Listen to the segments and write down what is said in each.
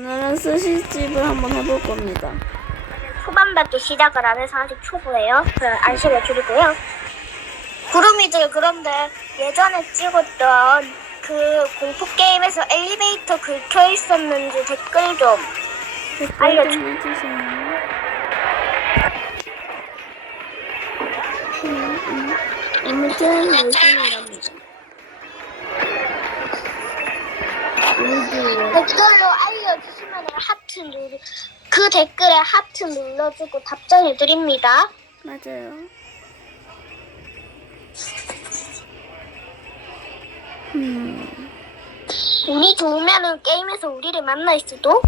오늘은 스시집을 한번 해볼 겁니다. 후반밖에 시작을 안 해서 아직 초보예요. 그 안심을 드리고요. 구름이들 그런데 예전에 찍었던 그 공포 게임에서 엘리베이터 긁혀 있었는지 댓글 좀. 음, 음. 아무튼 열심히랍니다. 우주 댓글로 알려주시면 하트 누르 그 댓글에 하트 눌러주고 답장해 드립니다. 맞아요. 음, 운이 좋으면은 게임에서 우리를 만날 수도.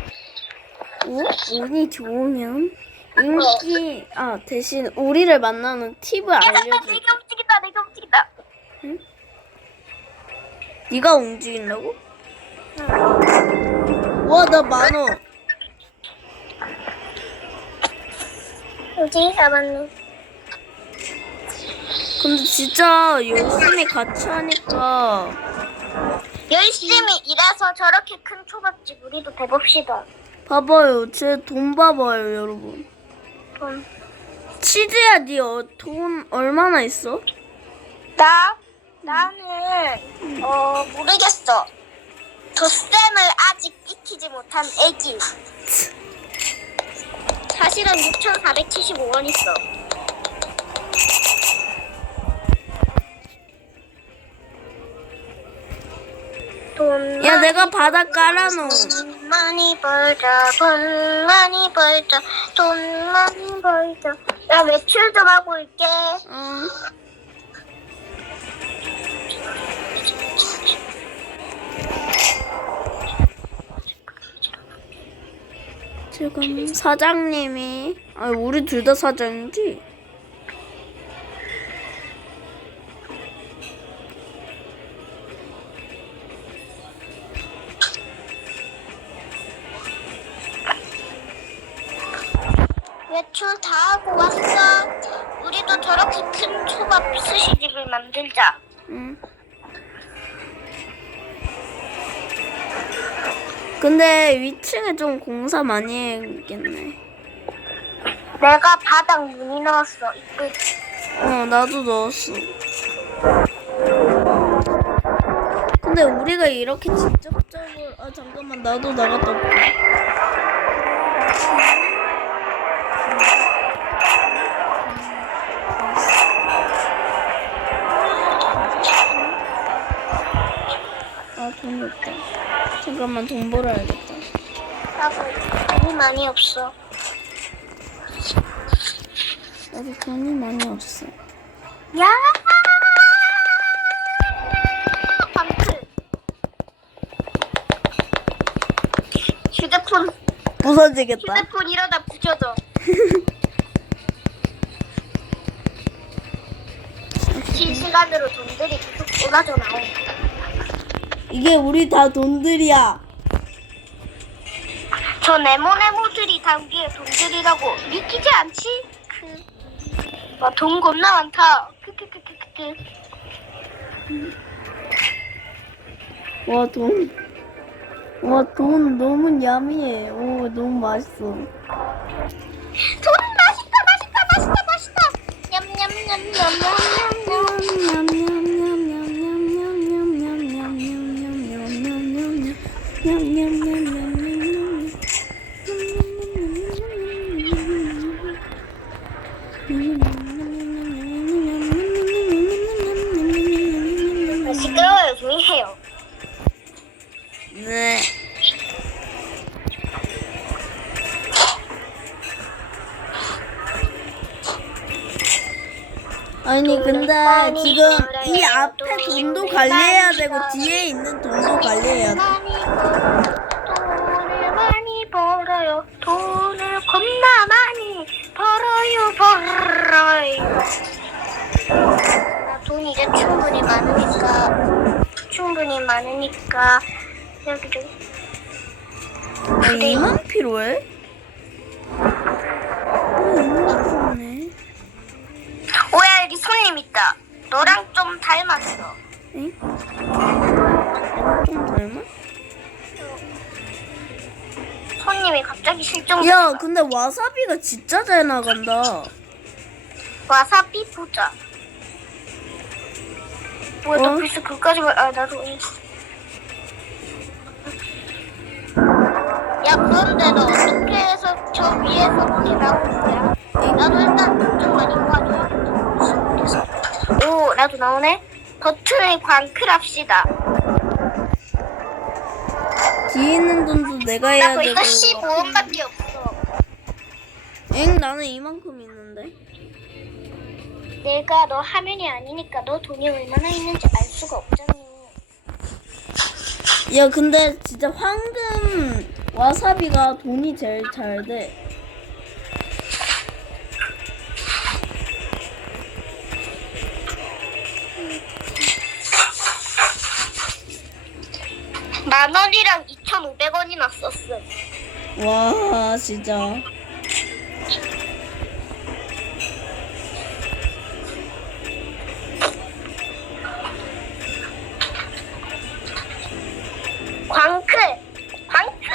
우, 운이 좋으면 인기 아 대신 우리를 만나는 팁을 야 잠깐 알려줄. 내가 움직인다 내가 움직인다. 네가 움직인다고? 와 나 만원. 여기 잡았네. 근데 진짜 열심히 같이 하니까 열심히 일해서 저렇게 큰 초밥집 우리도 대봅시다. 봐봐요 제 돈 봐봐요 여러분 돈. 치즈야 니돈 얼마나 있어? 나 나는 어 모르겠어. 덧셈을 아직 익히지 못한 애기. 사실은 6,475원 있어. 돈야 내가 바닥 깔아놓음 돈 많이 벌자 돈 많이 벌자 돈 많이 벌자 야 외출 좀 하고 올게 어. 지금 사장님이 아 우리 둘 다 사장이지? 외출 다 하고 왔어 우리도 저렇게 큰 초밥 스시집을 만들자 응. 근데 위층에 좀 공사 많이 해야겠네. 내가 바닥 문이 넣었어 어, 나도 넣었어. 근데 우리가 이렇게 직접적으로 아 잠깐만 나도 나갔다 올게. 아, 돈 없다. 잠깐만 돈 벌어야겠다. 나도 돈이 많이 없어 나도 돈이 많이 없어. 야 방크 휴대폰 부서지겠다. 휴대폰 이러다 부셔져 실시간으로 돈들이 계속 쏟아져 나온다 이게 우리 다 돈들이야. 저 네모네모들이 담기에 돈들이라고 믿기지 않지? 그, 와, 돈 겁나 많다. 와, 돈. 와, 돈 너무 야미해. 오, 너무 맛있어. 돈 맛있다, 맛있다, 맛있다, 맛있다. 냠냠냠냠냠냠냠. 시끄러워요. 조용히 해요. 네. 아니 근데 지금 이 앞에 돈도 관리해야 되고 뒤에 있는 돈도 관리해야 돼. 돈을 많이 벌어요. 돈을 겁나 많이 벌어요, 벌어요. 나돈 이제 충분히 많으니까, 충분히 많으니까, 여기 좀. 아, 2만 필요해? 어, 2만 필요네. 오야, 여기 손님 있다. 너랑 좀 닮았어. 응? 좀 닮아? 손님이 갑자기 실종. 야 근데 와사비가 진짜 잘 나간다 와사비 보자. 뭐야, 어? 나 벌써 그까지 말, 아, 나도. 이- 야, 그런데 너 어떻게 해서 저 위에서 그렇게 나오는 거야? 나도 일단 좀 많이 도와줘. 오, 나도 나오네? 버튼을 광클합시다. 뒤에 있는 돈도 내가 해야 나 되고 벌써 15원밖에 없어. 엥 나는 이만큼 있는데 내가 너 화면이 아니니까 너 돈이 얼마나 있는지 알 수가 없잖아. 야 근데 진짜 황금 와사비가 돈이 제일 잘 돼 2,500원이나 썼어. 와 진짜 광클! 광클!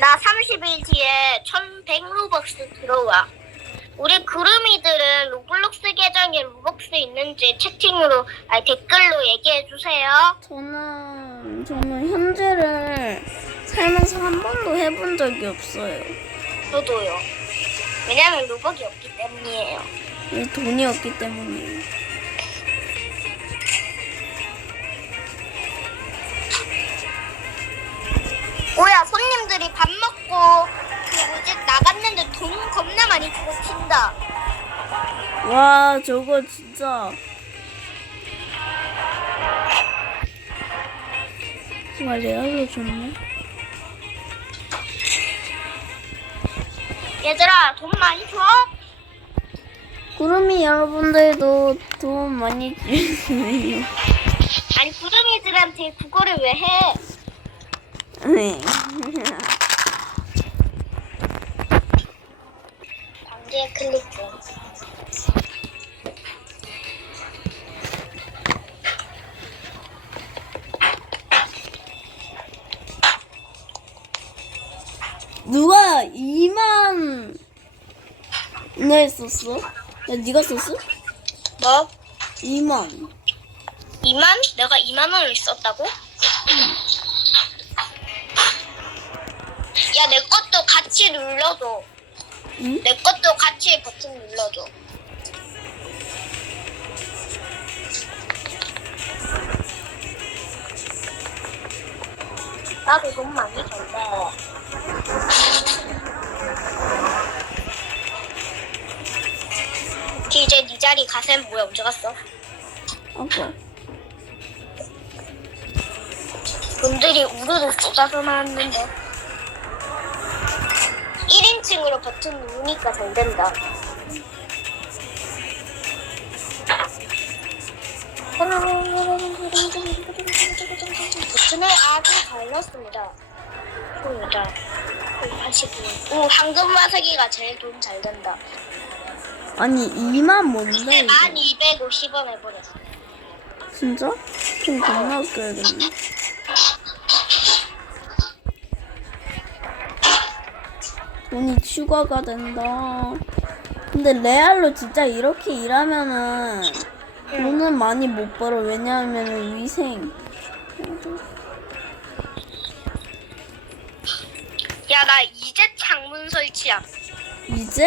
나 30일 뒤에 1100 루벅스 들어와. 우리 구름이들은 로블록스 계정에 루벅스 있는지 채팅으로, 아니 댓글로 얘기해 주세요. 저는 저는 현재를 살면서 한 번도 해본 적이 없어요 저도요. 왜냐면 루벅이 없기 때문이에요. 왜 돈이 없기 때문이에요 뭐야 손님들이 밥 먹고 나갔는데 돈 겁나 많이 주고 튄다. 와 저거 진짜 정말 레알로 좋네 얘들아 돈 많이 줘? 구름이 여러분들도 돈 많이 주세요 아니 구름이들한테 그거를 왜 해? 네. 광대에 클릭 중. 누가 2만 네 썼어? 야 네가 썼어? 뭐? 2만 2만? 내가 2만 원을 썼다고? 야 내 것도 같이 눌러줘. 응? 내 것도 같이 버튼 눌러줘. 나도 돈 많이 줬네. 이제 네 자리 가셈 뭐야 언제 갔어? 아까 돈들이 우르르 쏟아져 나왔는데 1인칭으로 버튼 누르니까 잘 된다. 버튼을 아주 잘 넣었습니다. 좋습니다. 89. 오, 황금 마사기가 제일 돈 잘 된다. 아니 2만 뭔데 근데 이거 1250원 해버렸어. 진짜? 좀 겁나 웃겨야겠네 돈이 추가가 된다 근데 레알로 진짜 이렇게 일하면은 돈은 많이 못 벌어 왜냐하면 위생 야, 나 이제 창문 설치야. 이제?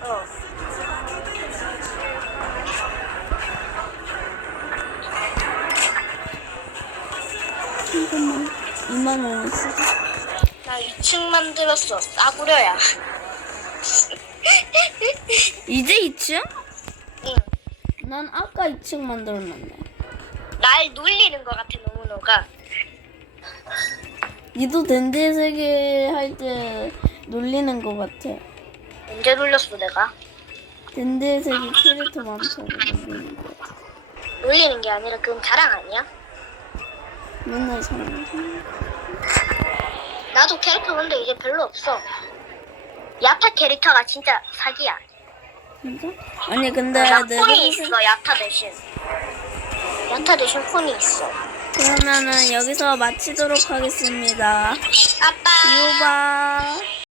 어. 잠깐만 2만 원 있어 나 2층 만들었어. 싸구려야. 이제 2층? 응. 난 아까 2층 만들었는데 날 놀리는 것 같아, 노무노가. 니도 댄디의 세계 할 때 놀리는 것 같아 언제 놀렸어, 내가? 댄디의 세계 캐릭터 많다고 놀리는 것 같아 놀리는 게 아니라 그건 자랑 아니야? 맨날 사는 나도 캐릭터 근데 이제 별로 없어. 야타 캐릭터가 진짜 사기야. 진짜? 아니 근데 나 내 폰이 동생 있어, 야타 대신. 야타 대신 폰이 있어. 그러면은 여기서 마치도록 하겠습니다. 아빠. 유바.